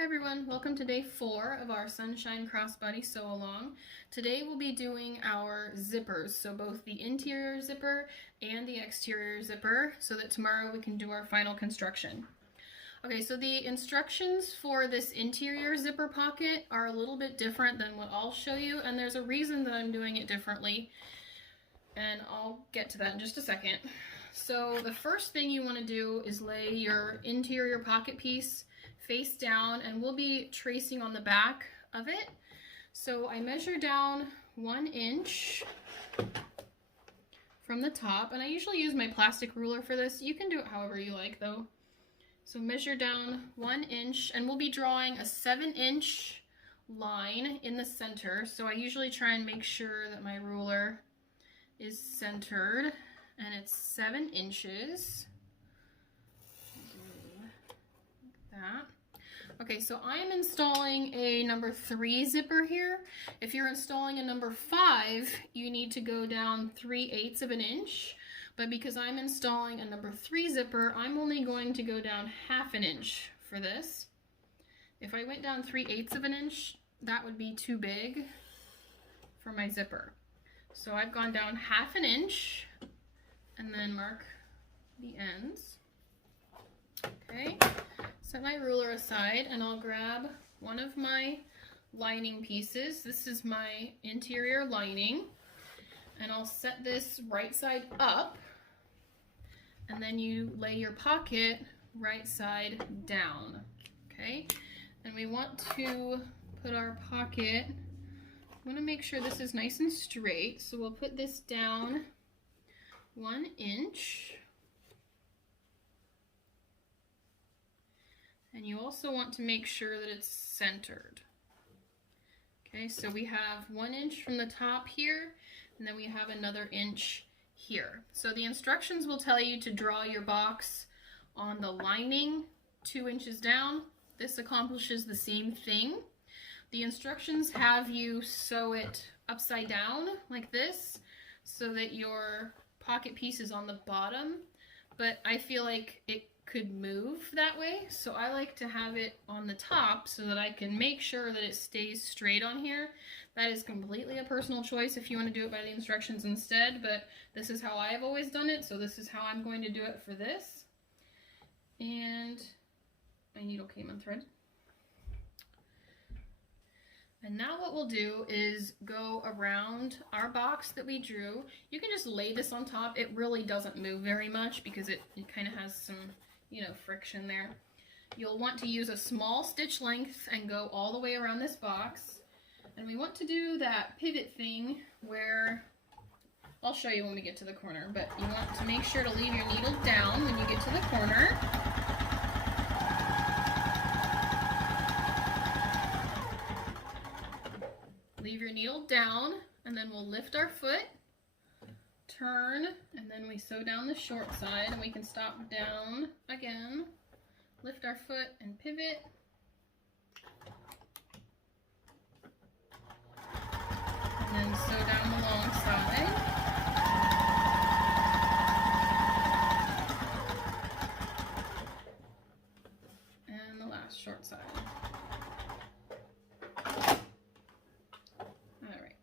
Hi everyone, welcome to day 4 of our Sunshine Crossbody Sew Along. Today we'll be doing our zippers, so both the interior zipper and the exterior zipper, so that tomorrow we can do our final construction. Okay, so the instructions for this interior zipper pocket are a little bit different than what I'll show you, and there's a reason that I'm doing it differently, and I'll get to that in just a second. So the first thing you want to do is lay your interior pocket piece face down, and we'll be tracing on the back of it. So I measure down 1 inch from the top, and I usually use my plastic ruler for this. You can do it however you like though. So measure down 1 inch, and we'll be drawing a 7-inch line in the center. So I usually try and make sure that my ruler is centered, and it's 7 inches. Like that. Okay, so I'm installing a number 3 zipper here. If you're installing a number 5, you need to go down 3/8 of an inch. But because I'm installing a number 3 zipper, I'm only going to go down 1/2 an inch for this. If I went down 3/8 of an inch, that would be too big for my zipper. So I've gone down 1/2 an inch and then mark the ends. Okay. Set my ruler aside, and I'll grab one of my lining pieces. This is my interior lining, and I'll set this right side up, and then you lay your pocket right side down. Okay, and we want to put our pocket, I want to make sure this is nice and straight, so we'll put this down 1 inch. And you also want to make sure that it's centered. Okay, so we have 1 inch from the top here, and then we have another inch here. So the instructions will tell you to draw your box on the lining 2 inches down. This accomplishes the same thing. The instructions have you sew it upside down like this, so that your pocket piece is on the bottom, but I feel like it could move that way, so I like to have it on the top so that I can make sure that it stays straight on here. That is completely a personal choice if you want to do it by the instructions instead, but this is how I've always done it, so this is how I'm going to do it for this. And my needle came unthreaded. And now what we'll do is go around our box that we drew. You can just lay this on top. It really doesn't move very much because it kind of has some, friction there. You'll want to use a small stitch length and go all the way around this box. And we want to do that pivot thing where, I'll show you when we get to the corner, but you want to make sure to leave your needle down when you get to the corner. Leave your needle down, and then we'll lift our foot, turn, and then we sew down the short side, and we can stop down again, lift our foot and pivot, and then sew down the long side, and the last short side. Alright,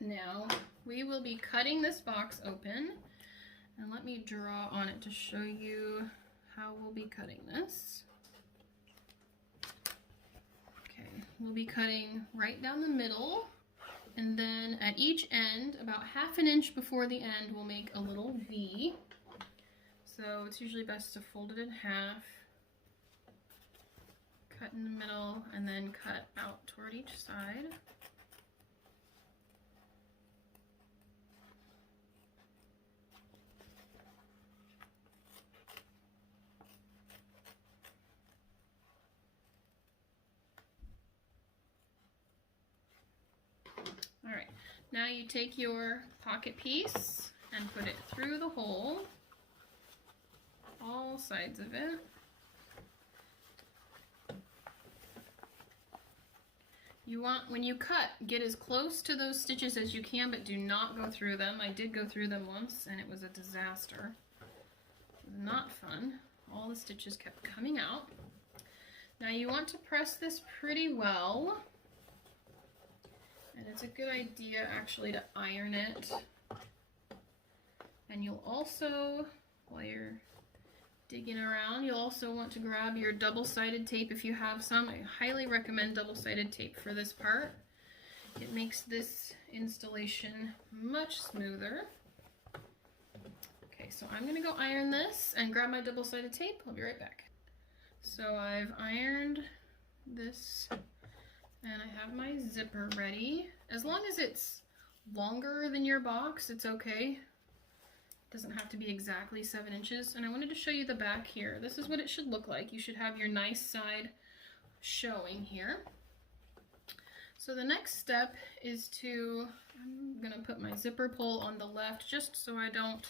now we will be cutting this box open, and let me draw on it to show you how we'll be cutting this. Okay, we'll be cutting right down the middle, and then at each end, about 1/2 an inch before the end, we'll make a little V. So it's usually best to fold it in half, cut in the middle, and then cut out toward each side. Alright, now you take your pocket piece and put it through the hole, all sides of it. You want, when you cut, get as close to those stitches as you can, but do not go through them. I did go through them once, and it was a disaster. It was not fun. All the stitches kept coming out. Now you want to press this pretty well, and it's a good idea actually to iron it. And you'll also, while you're digging around, you'll also want to grab your double-sided tape if you have some. I highly recommend double-sided tape for this part. It makes this installation much smoother. Okay, so I'm gonna go iron this and grab my double-sided tape. I'll be right back. So I've ironed this and I have my zipper ready. As long as it's longer than your box, it's okay. It doesn't have to be exactly 7 inches. And I wanted to show you the back here. This is what it should look like. You should have your nice side showing here. So the next step is I'm gonna put my zipper pull on the left just so I don't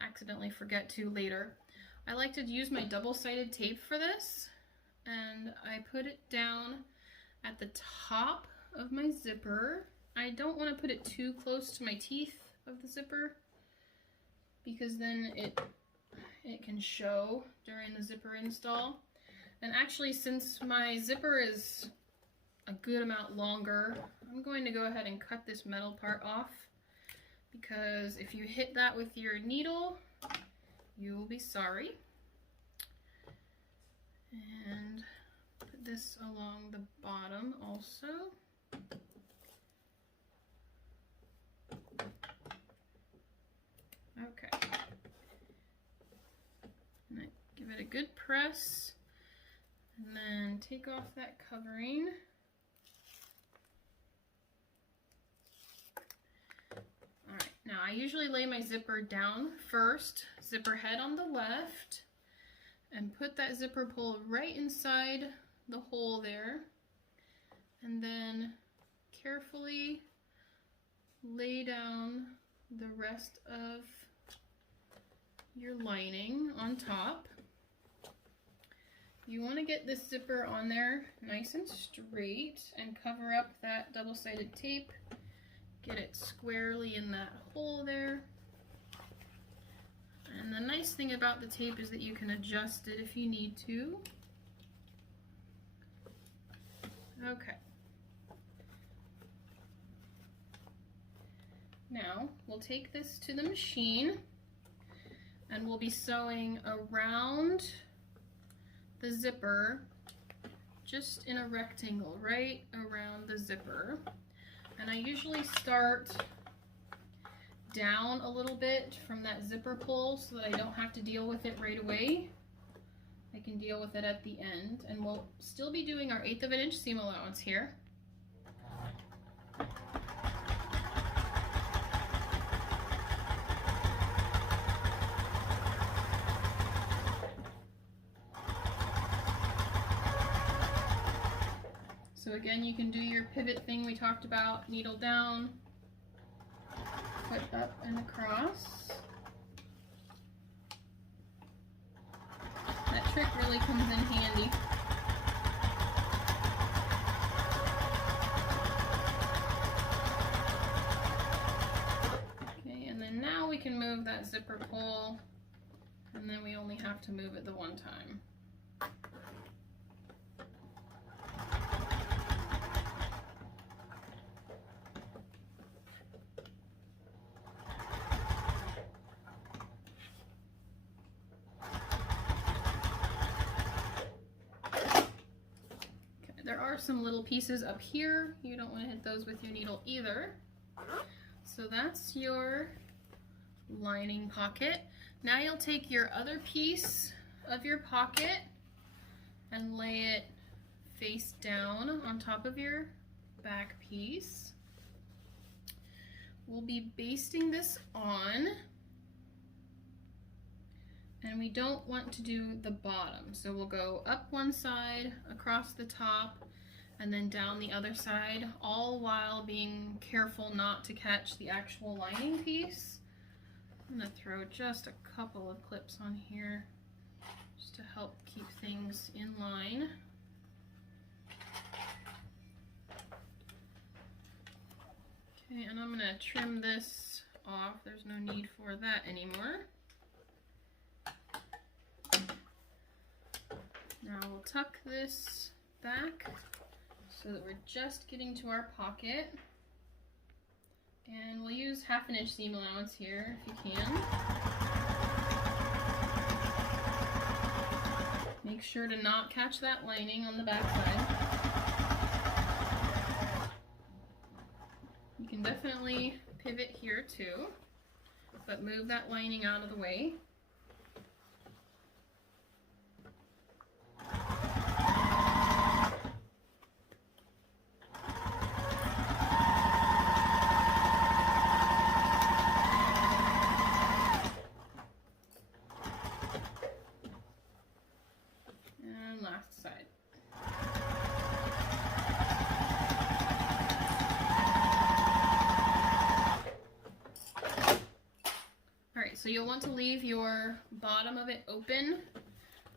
accidentally forget to later. I like to use my double-sided tape for this, and I put it down at the top of my zipper. I don't want to put it too close to my teeth of the zipper because then it can show during the zipper install. And actually, since my zipper is a good amount longer, I'm going to go ahead and cut this metal part off, because if you hit that with your needle, you will be sorry. And put this along the bottom also. Okay. And I give it a good press, and then take off that covering. Alright, now I usually lay my zipper down first, zipper head on the left, and put that zipper pull right inside the hole there, and then carefully lay down the rest of your lining on top. You want to get this zipper on there nice and straight and cover up that double-sided tape. Get it squarely in that hole there. And the nice thing about the tape is that you can adjust it if you need to. Okay. Now we'll take this to the machine and we'll be sewing around the zipper, just in a rectangle right around the zipper. And I usually start down a little bit from that zipper pull so that I don't have to deal with it right away. I can deal with it at the end, and we'll still be doing our 1/8 of an inch seam allowance here. So again, you can do your pivot thing we talked about, needle down, foot up and across. That trick really comes in handy. Okay, and then now we can move that zipper pull, and then we only have to move it the one time. There are some little pieces up here. You don't want to hit those with your needle either. So that's your lining pocket. Now you'll take your other piece of your pocket and lay it face down on top of your back piece. We'll be basting this on, and we don't want to do the bottom. So we'll go up one side, across the top, and then down the other side, all while being careful not to catch the actual lining piece. I'm gonna throw just a couple of clips on here just to help keep things in line. Okay, and I'm gonna trim this off. There's no need for that anymore. Now we'll tuck this back so that we're just getting to our pocket. And we'll use 1/2 inch seam allowance here if you can. Make sure to not catch that lining on the back side. You can definitely pivot here too, but move that lining out of the way. And last side. Alright, so you'll want to leave your bottom of it open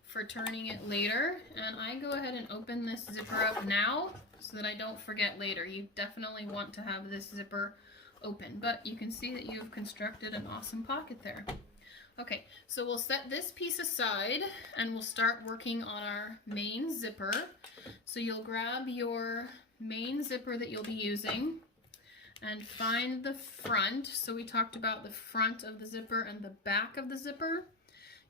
for turning it later, and I go ahead and open this zipper up now so that I don't forget later. You definitely want to have this zipper open, but you can see that you've constructed an awesome pocket there. Okay, so we'll set this piece aside and we'll start working on our main zipper. So you'll grab your main zipper that you'll be using and find the front. So we talked about the front of the zipper and the back of the zipper.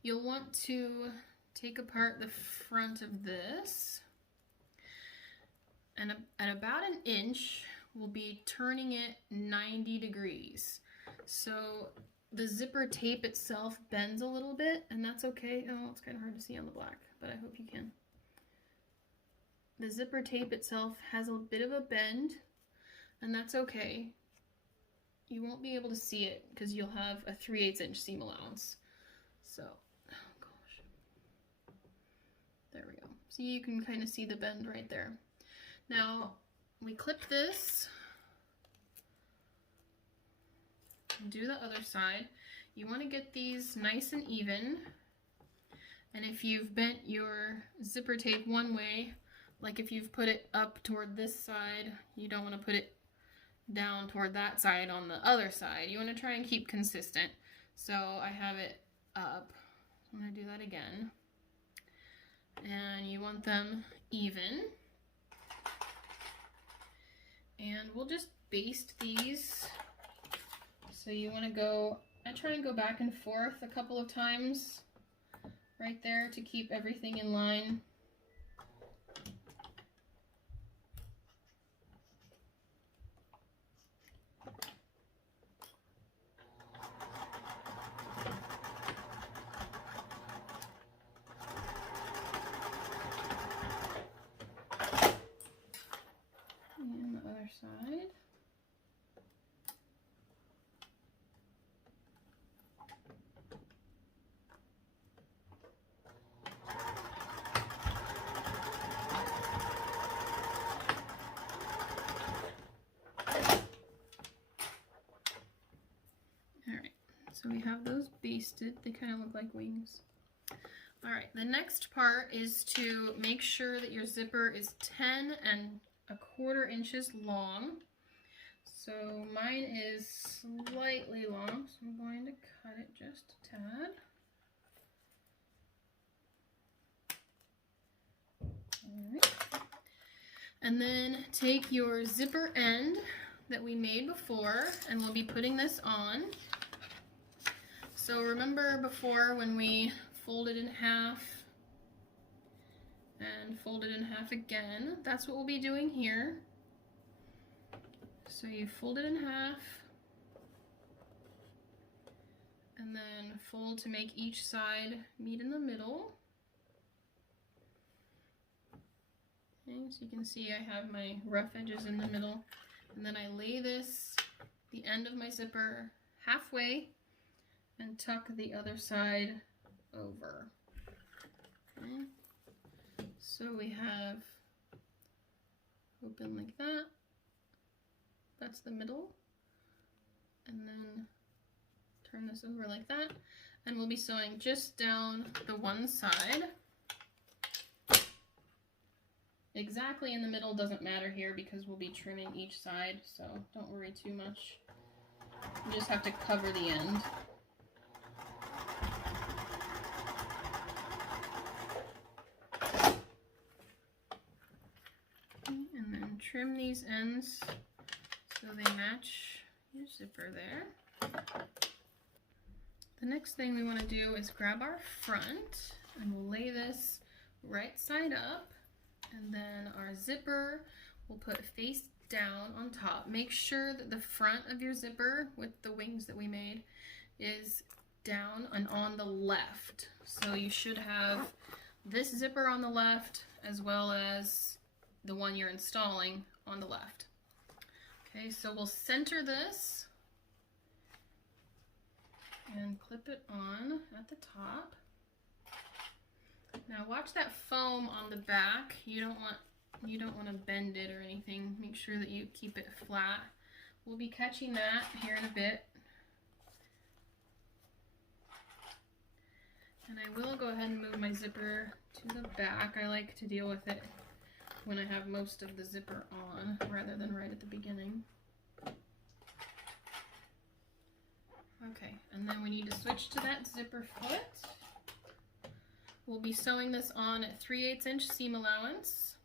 You'll want to take apart the front of this, and at about 1 inch, we'll be turning it 90 degrees. So the zipper tape itself bends a little bit, and that's okay. Oh, it's kind of hard to see on the black, but I hope you can. The zipper tape itself has a bit of a bend, and that's okay. You won't be able to see it because you'll have a 3/8 inch seam allowance. So, oh gosh. There we go. So you can kind of see the bend right there. Now, we clip this. Do the other side. You want to get these nice and even, and if you've bent your zipper tape one way, like if you've put it up toward this side, you don't want to put it down toward that side on the other side. You want to try and keep consistent. So I have it up. I'm going to do that again, and you want them even, and we'll just baste these. So you want to go, I try and go back and forth a couple of times right there to keep everything in line. And the other side. So we have those basted. They kind of look like wings. All right, the next part is to make sure that your zipper is 10 1/4 inches long. So mine is slightly long, so I'm going to cut it just a tad. All right. And then take your zipper end that we made before, and we'll be putting this on. So remember before when we folded in half and folded in half again, that's what we'll be doing here. So you fold it in half and then fold to make each side meet in the middle. Okay, so you can see I have my rough edges in the middle, and then I lay this, the end of my zipper, halfway and tuck the other side over. Okay. So we have open like that. That's the middle. And then turn this over like that. And we'll be sewing just down the one side. Exactly in the middle doesn't matter here because we'll be trimming each side, so don't worry too much. You just have to cover the end. And then trim these ends so they match your zipper there. The next thing we want to do is grab our front and we'll lay this right side up, and then our zipper we'll put face down on top. Make sure that the front of your zipper with the wings that we made is down and on the left. So you should have this zipper on the left as well as the one you're installing on the left. Okay, so we'll center this and clip it on at the top. Now watch that foam on the back. You don't want to bend it or anything. Make sure that you keep it flat. We'll be catching that here in a bit. And I will go ahead and move my zipper to the back. I like to deal with it when I have most of the zipper on rather than right at the beginning. Okay, and then we need to switch to that zipper foot. We'll be sewing this on at 3/8 inch seam allowance.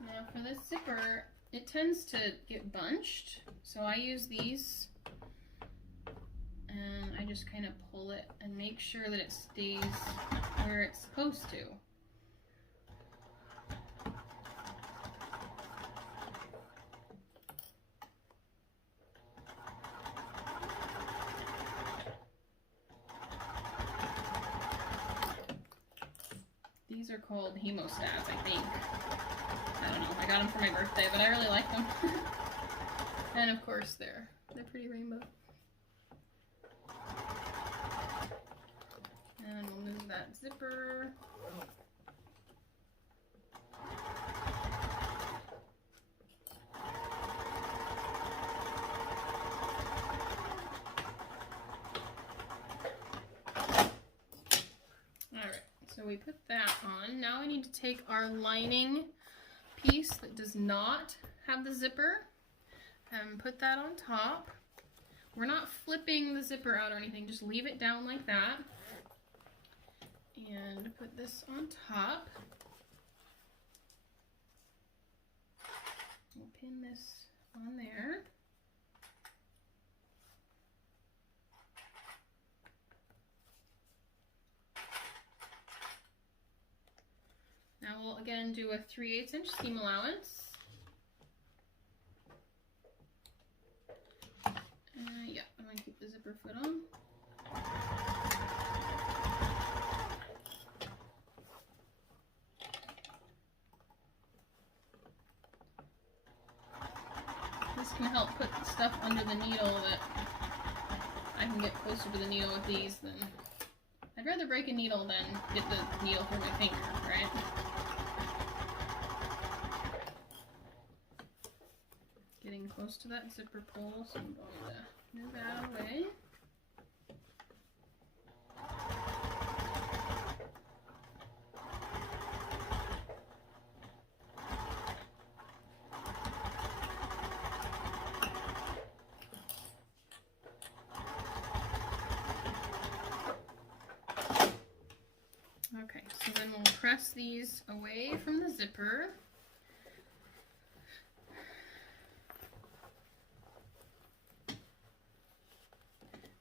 Now for this zipper, it tends to get bunched, so I use these and I just kind of pull it and make sure that it stays where it's supposed to. These are called hemostats, I think. I don't know, I got them for my birthday, but I really like them. And of course they're pretty rainbow. And we'll move that zipper. Alright, so we put that on. Now I need to take our lining piece that does not have the zipper and put that on top. We're not flipping the zipper out or anything, just leave it down like that. And put this on top. We'll pin this on there. Now we'll again do a 3/8 inch seam allowance. Yeah, I'm going to keep the zipper foot on. This can help put stuff under the needle that I can get closer to the needle with these than... I'd rather break a needle than get the needle through my finger, right? Getting close to that zipper pull, so I'm going to move that away. Okay, so then we'll press these away from the zipper.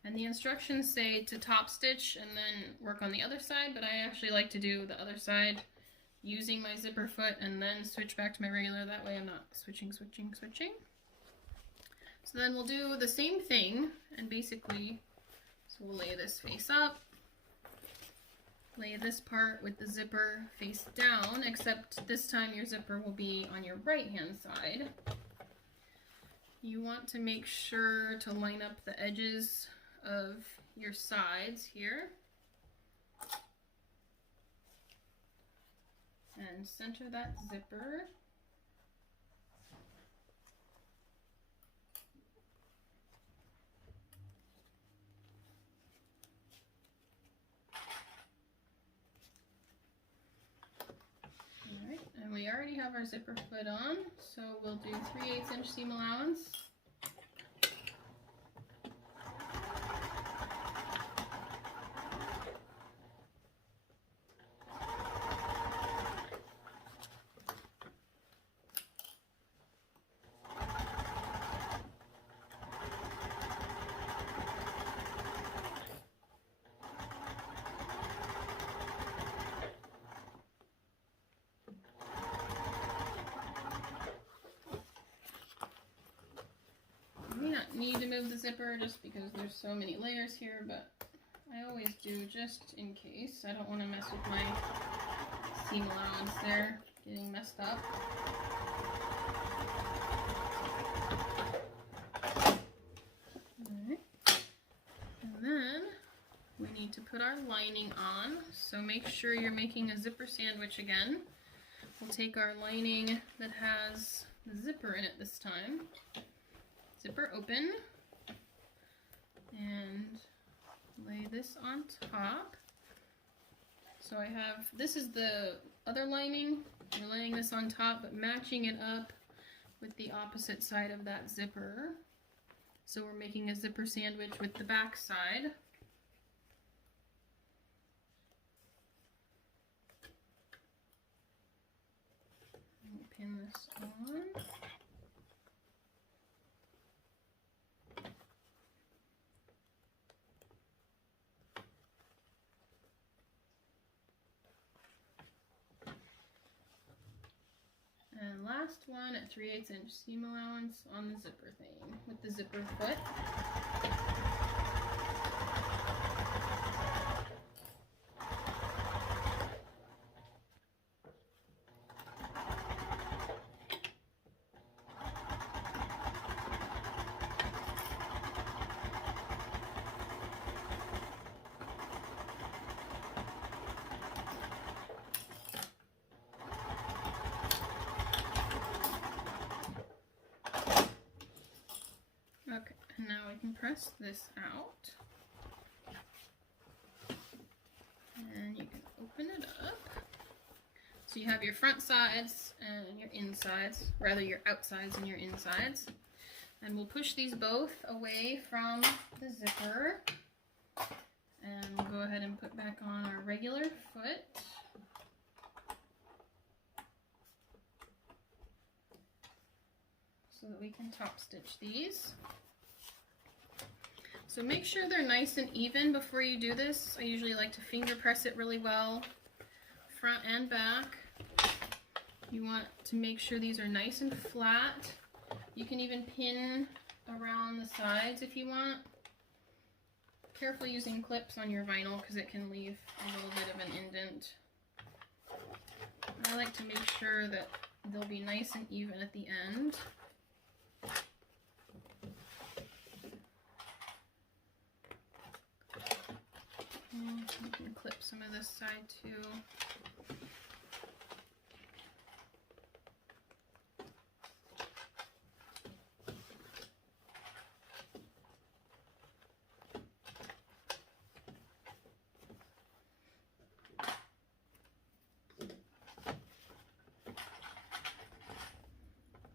And the instructions say to top stitch and then work on the other side, but I actually like to do the other side using my zipper foot and then switch back to my regular. That way I'm not switching. So then we'll do the same thing and basically, so we'll lay this face up, lay this part with the zipper face down, except this time your zipper will be on your right hand side. You want to make sure to line up the edges of your sides here and center that zipper. All right. And we already have our zipper foot on, so we'll do 3/8 inch seam allowance. You may not need to move the zipper just because there's so many layers here, but I always do just in case. I don't want to mess with my seam allowance there getting messed up. Alright. And then we need to put our lining on, so make sure you're making a zipper sandwich again. We'll take our lining that has the zipper in it this time. Zipper open, and lay this on top. So I have, this is the other lining, we're laying this on top, but matching it up with the opposite side of that zipper. So we're making a zipper sandwich with the back side. Pin this on. And last one at 3/8 inch seam allowance on the zipper thing with the zipper foot. Okay, and now we can press this out. And you can open it up. So you have your front sides and your insides, rather your outsides and your insides. And we'll push these both away from the zipper. And we'll go ahead and put back on our regular foot. So that we can top stitch these. So make sure they're nice and even before you do this. I usually like to finger press it really well, front and back. You want to make sure these are nice and flat. You can even pin around the sides if you want. Careful using clips on your vinyl because it can leave a little bit of an indent. I like to make sure that they'll be nice and even at the end. And you can clip some of this side too.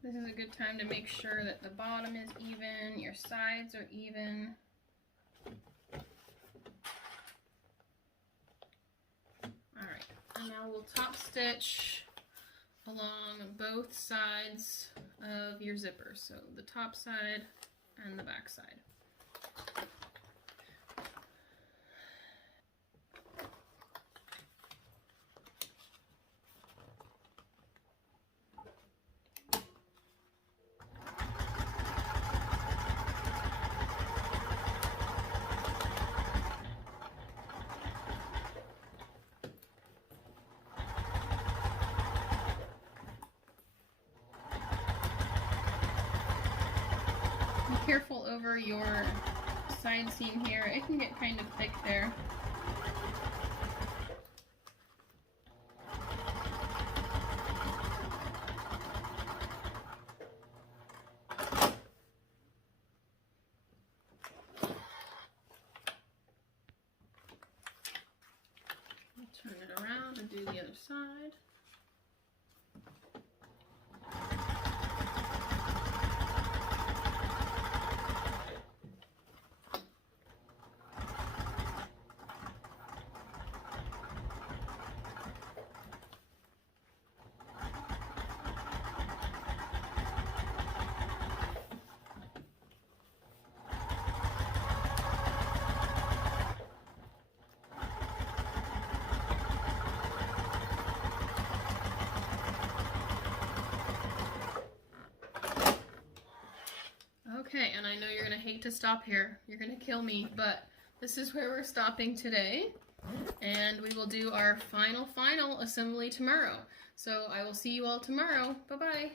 This is a good time to make sure that the bottom is even, your sides are even. Alright, and now we'll top stitch along both sides of your zipper, so the top side and the back side. Be careful over your side seam here. It can get kind of thick there. I'll turn it around and do the other side. Okay, and I know you're gonna hate to stop here. You're gonna kill me, but this is where we're stopping today. And we will do our final assembly tomorrow. So I will see you all tomorrow. Bye-bye.